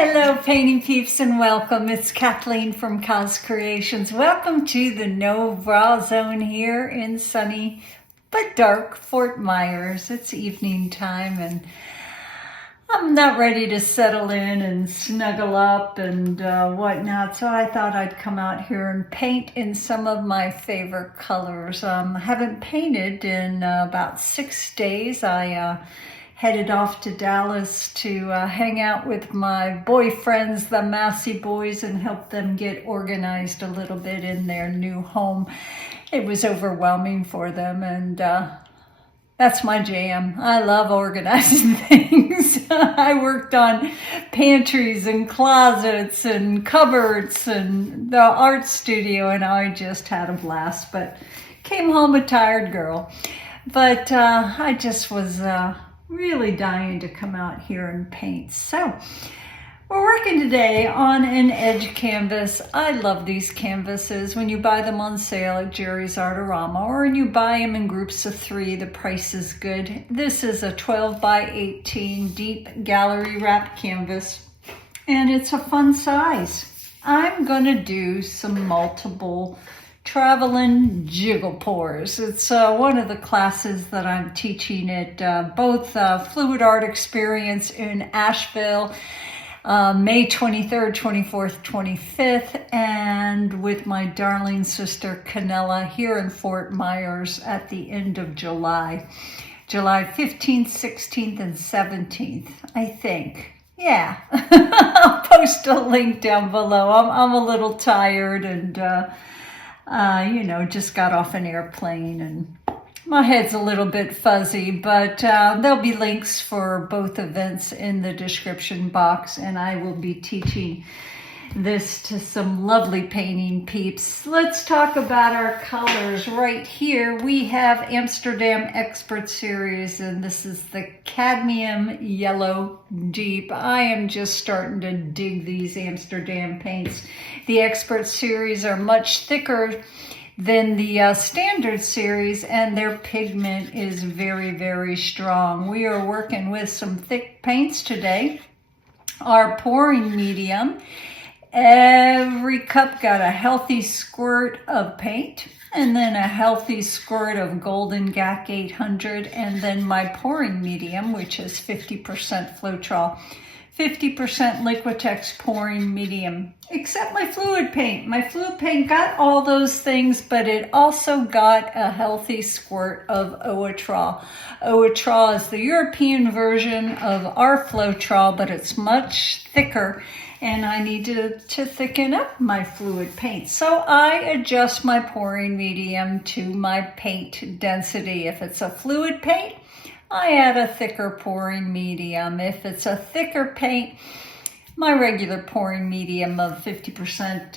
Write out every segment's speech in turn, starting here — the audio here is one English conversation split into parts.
Hello painting peeps and welcome. It's Kathleen from Coz Creations. Welcome to the no bra zone here in sunny but dark Fort Myers. It's evening time and I'm not ready to settle in and snuggle up and whatnot, so I thought I'd come out here and paint in some of my favorite colors. I haven't painted in about 6 days. I headed off to Dallas to hang out with my boyfriends, the Massey boys, and help them get organized a little bit in their new home. It was overwhelming for them, and that's my jam. I love organizing things. I worked on pantries and closets and cupboards and the art studio, and I just had a blast, but came home a tired girl. But I just was really dying to come out here and paint. So we're working today on an edge canvas. I love these canvases. When you buy them on sale at Jerry's Artorama, or when you buy them in groups of 3, the price is good. This is a 12 by 18 deep gallery wrap canvas, and it's a fun size. I'm gonna do some multiple traveling jiggle pours. It's one of the classes that I'm teaching at both Fluid Art Experience in Asheville, May 23rd, 24th, 25th, and with my darling sister Canella here in Fort Myers at the end of July. July 15th, 16th, and 17th, I think. Yeah, I'll post a link down below. I'm a little tired and just got off an airplane and my head's a little bit fuzzy, but there'll be links for both events in the description box, and I will be teaching this to some lovely painting peeps. Let's talk about our colors. Right here we have Amsterdam Expert Series, and this is the Cadmium Yellow Deep. I am just starting to dig these Amsterdam paints. The Expert Series are much thicker than the Standard Series, and their pigment is very, very strong. We are working with some thick paints today. Our pouring medium, every cup got a healthy squirt of paint, and then a healthy squirt of Golden GAC 800, and then my pouring medium, which is 50% Floetrol, 50% Liquitex pouring medium, except my fluid paint. My fluid paint got all those things, but it also got a healthy squirt of Oatrol. Oatrol is the European version of our Floetrol, but it's much thicker, and I needed to thicken up my fluid paint. So I adjust my pouring medium to my paint density. If it's a fluid paint, I add a thicker pouring medium. If it's a thicker paint, my regular pouring medium of 50%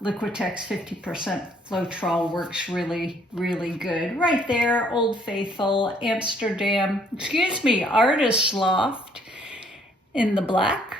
Liquitex, 50% Floetrol works really, really good. Right there, Old Faithful, Artist Loft in the black.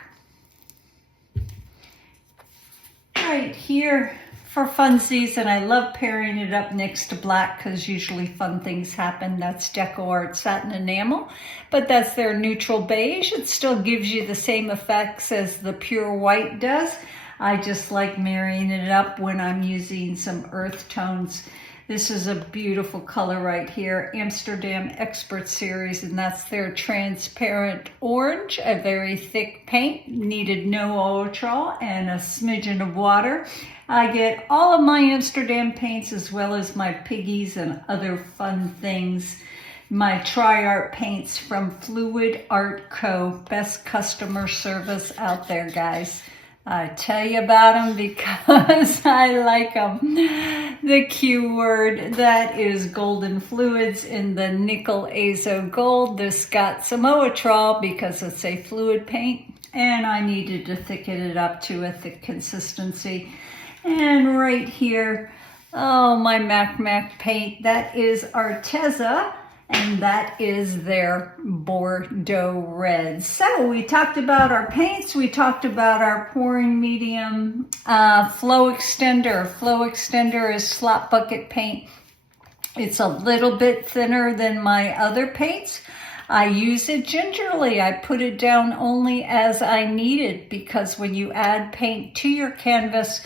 Right here for funsies, and I love pairing it up next to black because usually fun things happen. That's DecoArt Satin Enamel, but that's their neutral beige. It still gives you the same effects as the pure white does. I just like marrying it up when I'm using some earth tones. This is a beautiful color right here, Amsterdam Expert Series, and that's their transparent orange, a very thick paint, needed no Oatrol and a smidgen of water. I get all of my Amsterdam paints as well as my piggies and other fun things. My Tri-Art paints from Fluid Art Co. Best customer service out there, guys. I tell you about them because I like them. The Q word, that is Golden Fluids in the Nickel Azo Gold. This got some Oatrol because it's a fluid paint, and I needed to thicken it up to a thick consistency. And right here, oh, my Mac paint, that is Arteza, and that is their Bordeaux Red. So we talked about our paints, we talked about our pouring medium, flow extender. Flow extender is slop bucket paint. It's a little bit thinner than my other paints. I use it gingerly. I put it down only as I need it, because when you add paint to your canvas,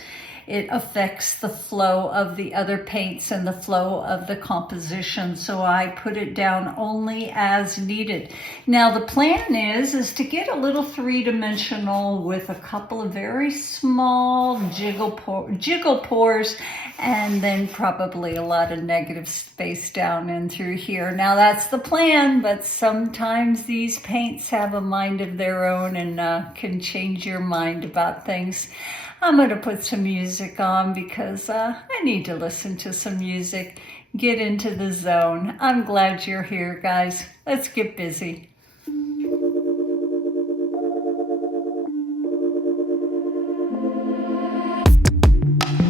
it affects the flow of the other paints and the flow of the composition. So I put it down only as needed. Now the plan is to get a little three-dimensional with a couple of very small jiggle pours, and then probably a lot of negative space down and through here. Now that's the plan, but sometimes these paints have a mind of their own and can change your mind about things. I'm going to put some music on because I need to listen to some music, get into the zone. I'm glad you're here, guys. Let's get busy.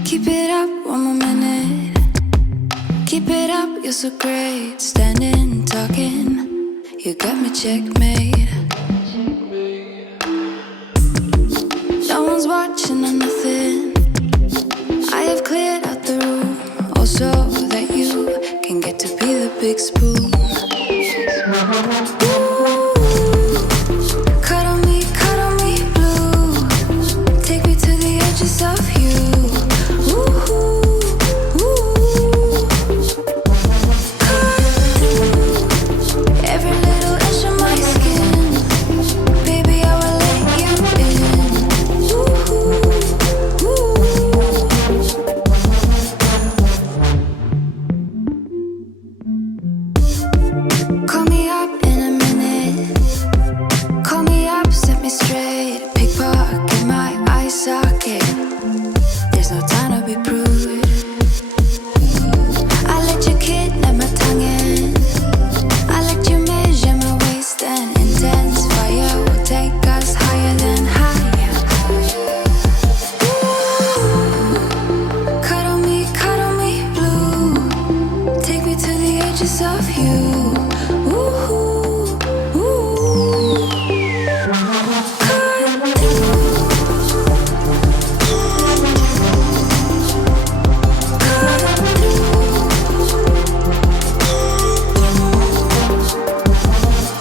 Keep it up one more minute. Keep it up, you're so great. Standing, talking, you got me checkmate. No one's watching or nothing. I have cleared out the room, also that you can get to be the big spoon. Ooh, cuddle me blue. Take me to the edges of you. Ooh, ooh. Cut through every little inch of my skin. Baby, I will let you in. Call me up in a minute. Call me up, set me straight. Pickpocket my eye socket. There's no time to be prude. I let you kidnap my tongue in. I let you measure my waist, and intense fire will take us higher than higher. Ooh, cuddle me blue. Take me to the edges of you. Ooh, ooh. Cut through. Cut through.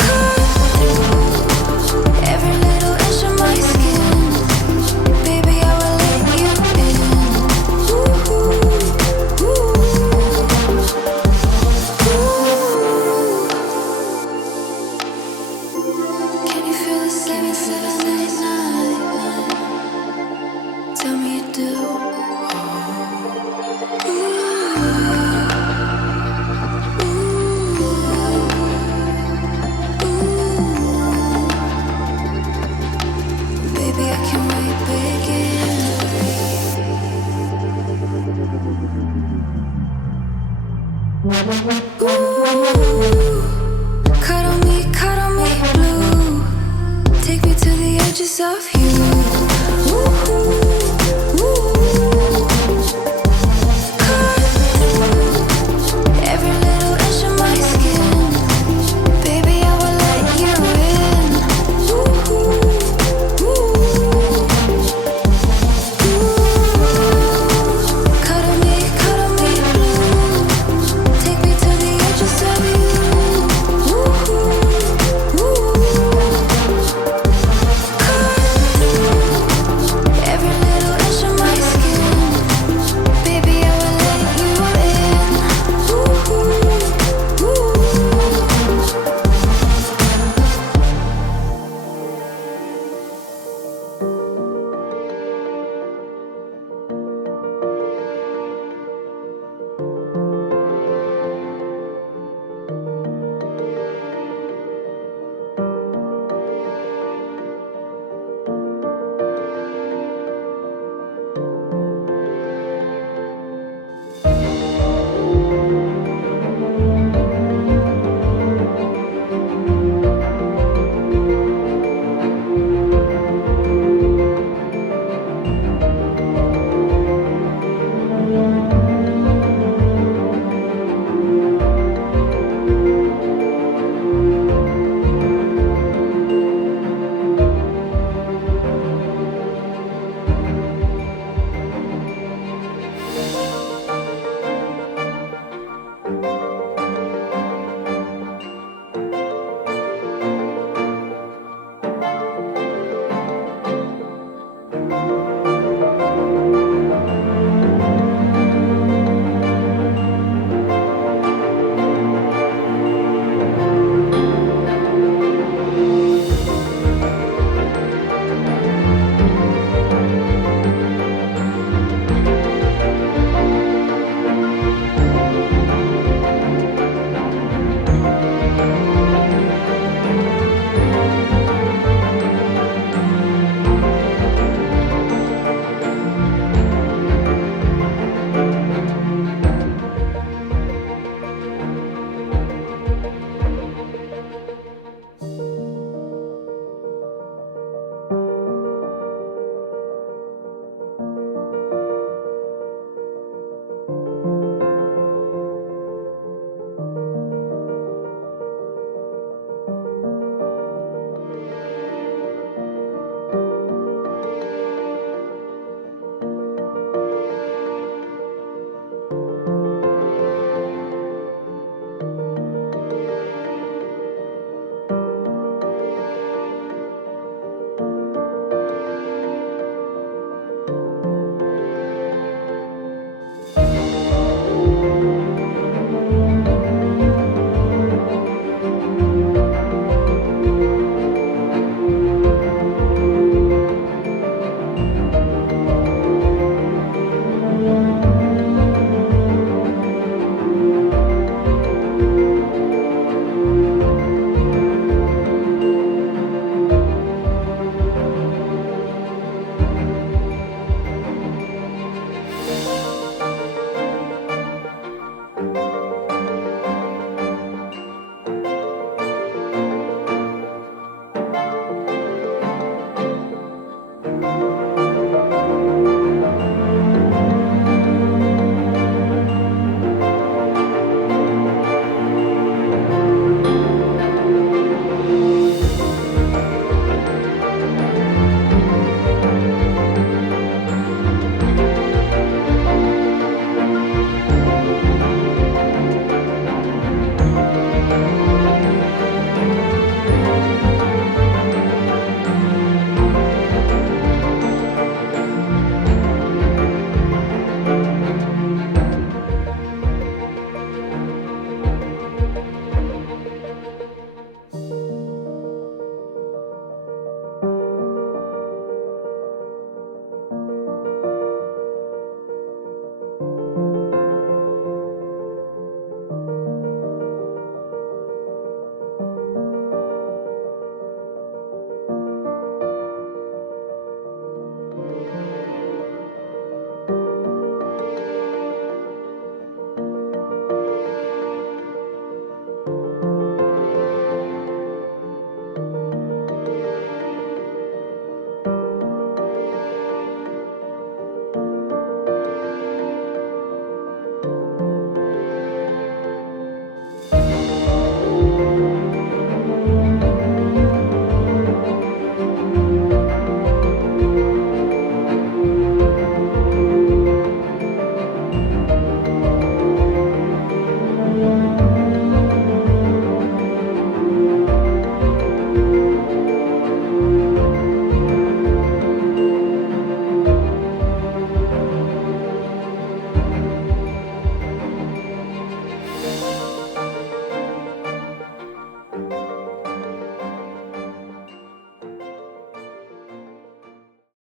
Cut through every little inch of my skin. Baby, I will let you in. Ooh, ooh. Can you feel the 7789? Tell me you do. Baby, I can't wait, begin. Ooh, cuddle me blue. Take me to the edges of you.